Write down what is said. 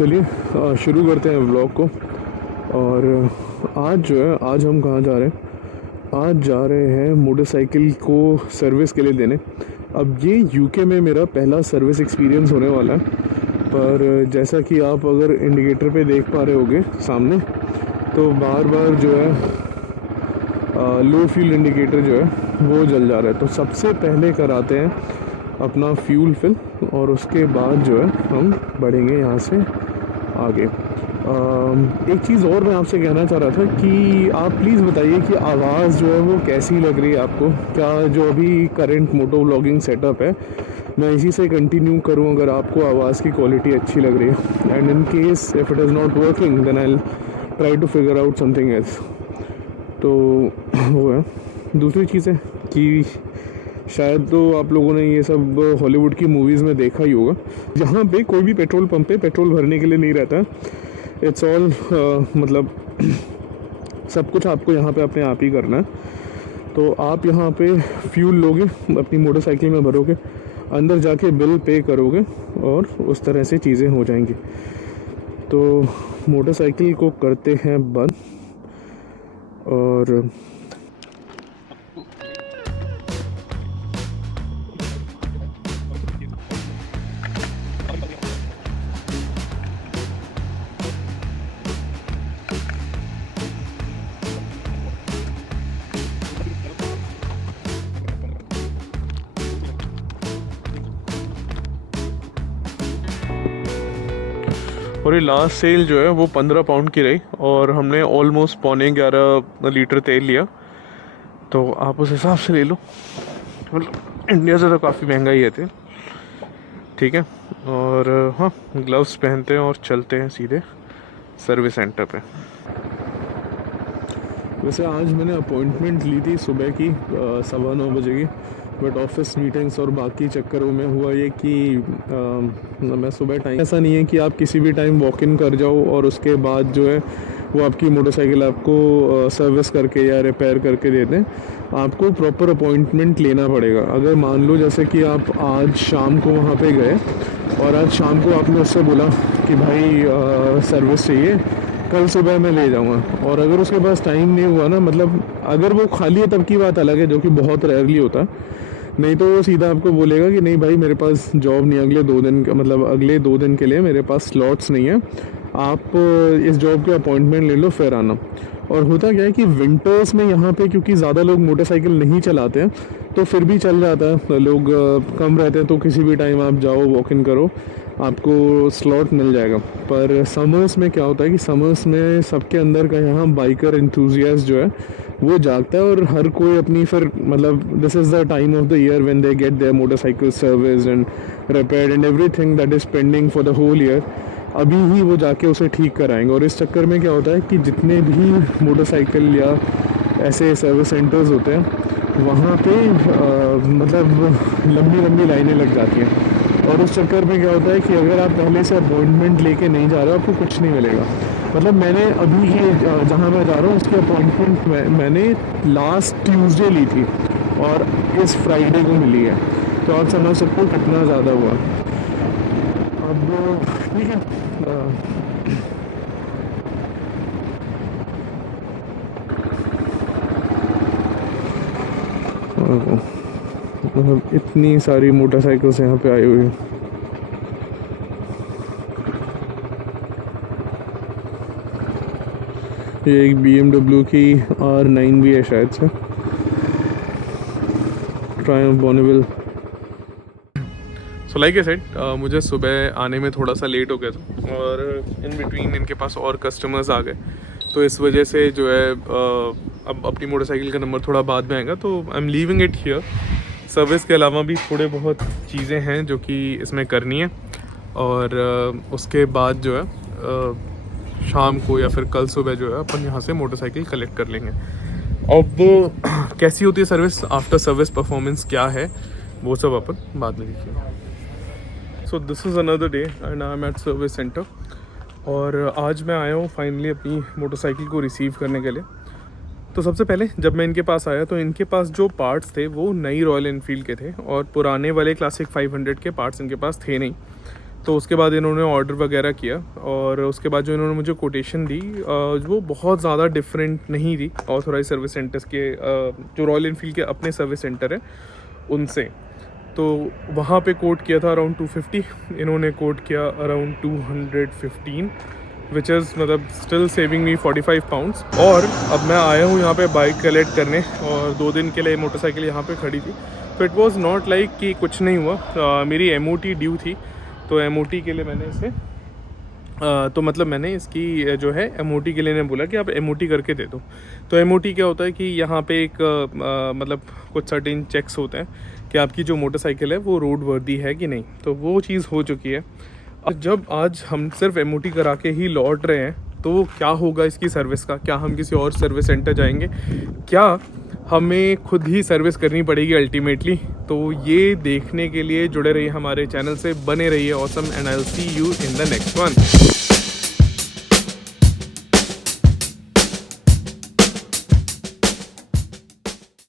चलिए शुरू करते हैं व्लॉग को। और आज जो है, आज हम कहाँ जा रहे हैं? आज जा रहे हैं मोटरसाइकिल को सर्विस के लिए देने। अब ये यूके में मेरा पहला सर्विस एक्सपीरियंस होने वाला है, पर जैसा कि आप अगर इंडिकेटर पे देख पा रहे होगे सामने, तो बार बार जो है लो फ्यूल इंडिकेटर जो है वो जल जा रहा है। तो सबसे पहले कराते हैं अपना फ्यूल फिल और उसके बाद जो है हम बढ़ेंगे यहाँ से आगे। एक चीज़ और मैं आपसे कहना चाह रहा था कि आप प्लीज़ बताइए कि आवाज़ जो है वो कैसी लग रही है आपको। क्या जो अभी करंट मोटो व्लॉगिंग सेटअप है मैं इसी से कंटिन्यू करूं अगर आपको आवाज़ की क्वालिटी अच्छी लग रही है? And in case if it is not working then I will try to figure out something else. तो वो है। दूसरी चीज़ है कि शायद तो आप लोगों ने ये सब हॉलीवुड की मूवीज़ में देखा ही होगा, जहाँ पे कोई भी पेट्रोल पंप पे पेट्रोल भरने के लिए नहीं रहता। इट्स ऑल मतलब सब कुछ आपको यहाँ पे अपने आप ही करना है। तो आप यहाँ पे फ्यूल लोगे, अपनी मोटरसाइकिल में भरोगे, अंदर जाके बिल पे करोगे और उस तरह से चीज़ें हो जाएंगी। तो मोटरसाइकिल को करते हैं बंद और ये लास्ट सेल जो है वो 15 पाउंड की रही और हमने ऑलमोस्ट 11.25 लीटर तेल लिया। तो आप उस हिसाब से ले लो, मतलब इंडिया से तो काफ़ी महंगा ही है तेल। ठीक है। और हाँ, ग्लव्स पहनते हैं और चलते हैं सीधे सर्विस सेंटर पे। वैसे आज मैंने अपॉइंटमेंट ली थी सुबह की 9:15 बजे की, बट ऑफिस मीटिंग्स और बाकी चक्करों में हुआ ये कि मैं सुबह टाइम, ऐसा नहीं है कि आप किसी भी टाइम वॉक इन कर जाओ और उसके बाद जो है वो आपकी मोटरसाइकिल आपको सर्विस करके या रिपेयर करके दे दें। आपको प्रॉपर अपॉइंटमेंट लेना पड़ेगा। अगर मान लो जैसे कि आप आज शाम को वहाँ पे गए और आज शाम को आपने उससे बोला कि भाई सर्विस चाहिए, कल सुबह मैं ले जाऊँगा, और अगर उसके पास टाइम नहीं हुआ ना, मतलब अगर वो खाली है तब की बात अलग है, जो कि बहुत रेयरली होता है। नहीं तो वो सीधा आपको बोलेगा कि नहीं भाई मेरे पास जॉब नहीं, अगले 2 दिन का, मतलब अगले 2 दिन के लिए मेरे पास स्लॉट्स नहीं है, आप इस जॉब के अपॉइंटमेंट ले लो फिर आना। और होता क्या है कि विंटर्स में यहाँ पे क्योंकि ज़्यादा लोग मोटरसाइकिल नहीं चलाते हैं तो फिर भी चल जाता है, लोग कम रहते हैं, तो किसी भी टाइम आप जाओ वॉक इन करो, आपको स्लॉट मिल जाएगा। पर समर्स में क्या होता है कि समर्स में सबके अंदर का यहाँ बाइकर एंथुजियास्ट जो है वो जागता है और हर कोई अपनी फिर, मतलब this is the time of the year when they get their motorcycle service and repaired and everything that is pending for the whole year, अभी ही वो जाके उसे ठीक कराएंगे। और इस चक्कर में क्या होता है कि जितने भी मोटरसाइकिल या ऐसे सर्विस सेंटर्स होते हैं वहाँ पे मतलब लंबी लंबी लाइनें लग जाती हैं। और उस चक्कर में क्या होता है कि अगर आप पहले से अपॉइंटमेंट लेके नहीं जा रहे हो आपको कुछ नहीं मिलेगा। मतलब मैंने अभी ये जहाँ मैं जा रहा हूँ उसकी अपॉइंटमेंट मैंने लास्ट ट्यूसडे ली थी और इस फ्राइडे को मिली है। तो आप समझ सकते हो कितना ज़्यादा हुआ। अब ठीक है, मतलब इतनी सारी मोटरसाइकिल्स यहाँ पे आई हुई हैं। ये एक BMW की R9 भी है शायद से, Triumph Bournville. So like I said, मुझे सुबह आने में थोड़ा सा लेट हो गया था और इन बिटवीन इनके पास और कस्टमर्स आ गए, तो इस वजह से जो है अब अपनी मोटरसाइकिल का नंबर थोड़ा बाद में आएगा, तो I am leaving it here. Service के अलावा भी थोड़े बहुत चीज़ें हैं जो कि इसमें करनी है और उसके बाद जो है शाम को या फिर कल सुबह जो है अपन यहाँ से मोटरसाइकिल कलेक्ट कर लेंगे। अब कैसी होती है सर्विस, आफ्टर सर्विस परफॉर्मेंस क्या है, वो सब अपन बाद में देखिए। So this is another day and I am at service centre और आज मैं आया हूँ फाइनली अपनी मोटरसाइकिल को रिसीव करने के लिए। तो सबसे पहले जब मैं इनके पास आया तो इनके पास जो पार्ट्स थे वो नई रॉयल एनफील्ड के थे और पुराने वाले क्लासिक 500 के पार्ट्स इनके पास थे नहीं। तो उसके बाद इन्होंने ऑर्डर वगैरह किया और उसके बाद जो इन्होंने मुझे कोटेशन दी वो बहुत ज़्यादा डिफरेंट नहीं थी ऑथोराइज सर्विस सेंटर्स के, जो रॉयल एनफील्ड के अपने सर्विस सेंटर है उनसे। तो वहाँ पे कोट किया था अराउंड 250, इन्होंने कोट किया अराउंड 215, विच इज़ मतलब स्टिल सेविंग मी 45 पाउंड्स। और अब मैं आया हूँ यहाँ पे बाइक कलेक्ट करने और 2 दिन के लिए मोटरसाइकिल यहाँ पे खड़ी थी। तो इट वाज नॉट लाइक कि कुछ नहीं हुआ, मेरी MOT ड्यू थी, तो MOT के लिए मैंने इसे तो मतलब मैंने इसकी जो है MOT के लिए ने बोला कि आप MOT करके दे दो। तो MOT क्या होता है कि यहाँ पे एक मतलब कुछ सर्टेन चेक्स होते हैं कि आपकी जो मोटरसाइकिल है वो रोड वर्दी है कि नहीं, तो वो चीज़ हो चुकी है। जब आज हम सिर्फ MOT करा के ही लौट रहे हैं तो क्या होगा इसकी सर्विस का? क्या हम किसी और सर्विस सेंटर जाएंगे? क्या हमें खुद ही सर्विस करनी पड़ेगी अल्टीमेटली? तो ये देखने के लिए जुड़े रहिए हमारे चैनल से, बने रहिए awesome, and I will see you in the next one.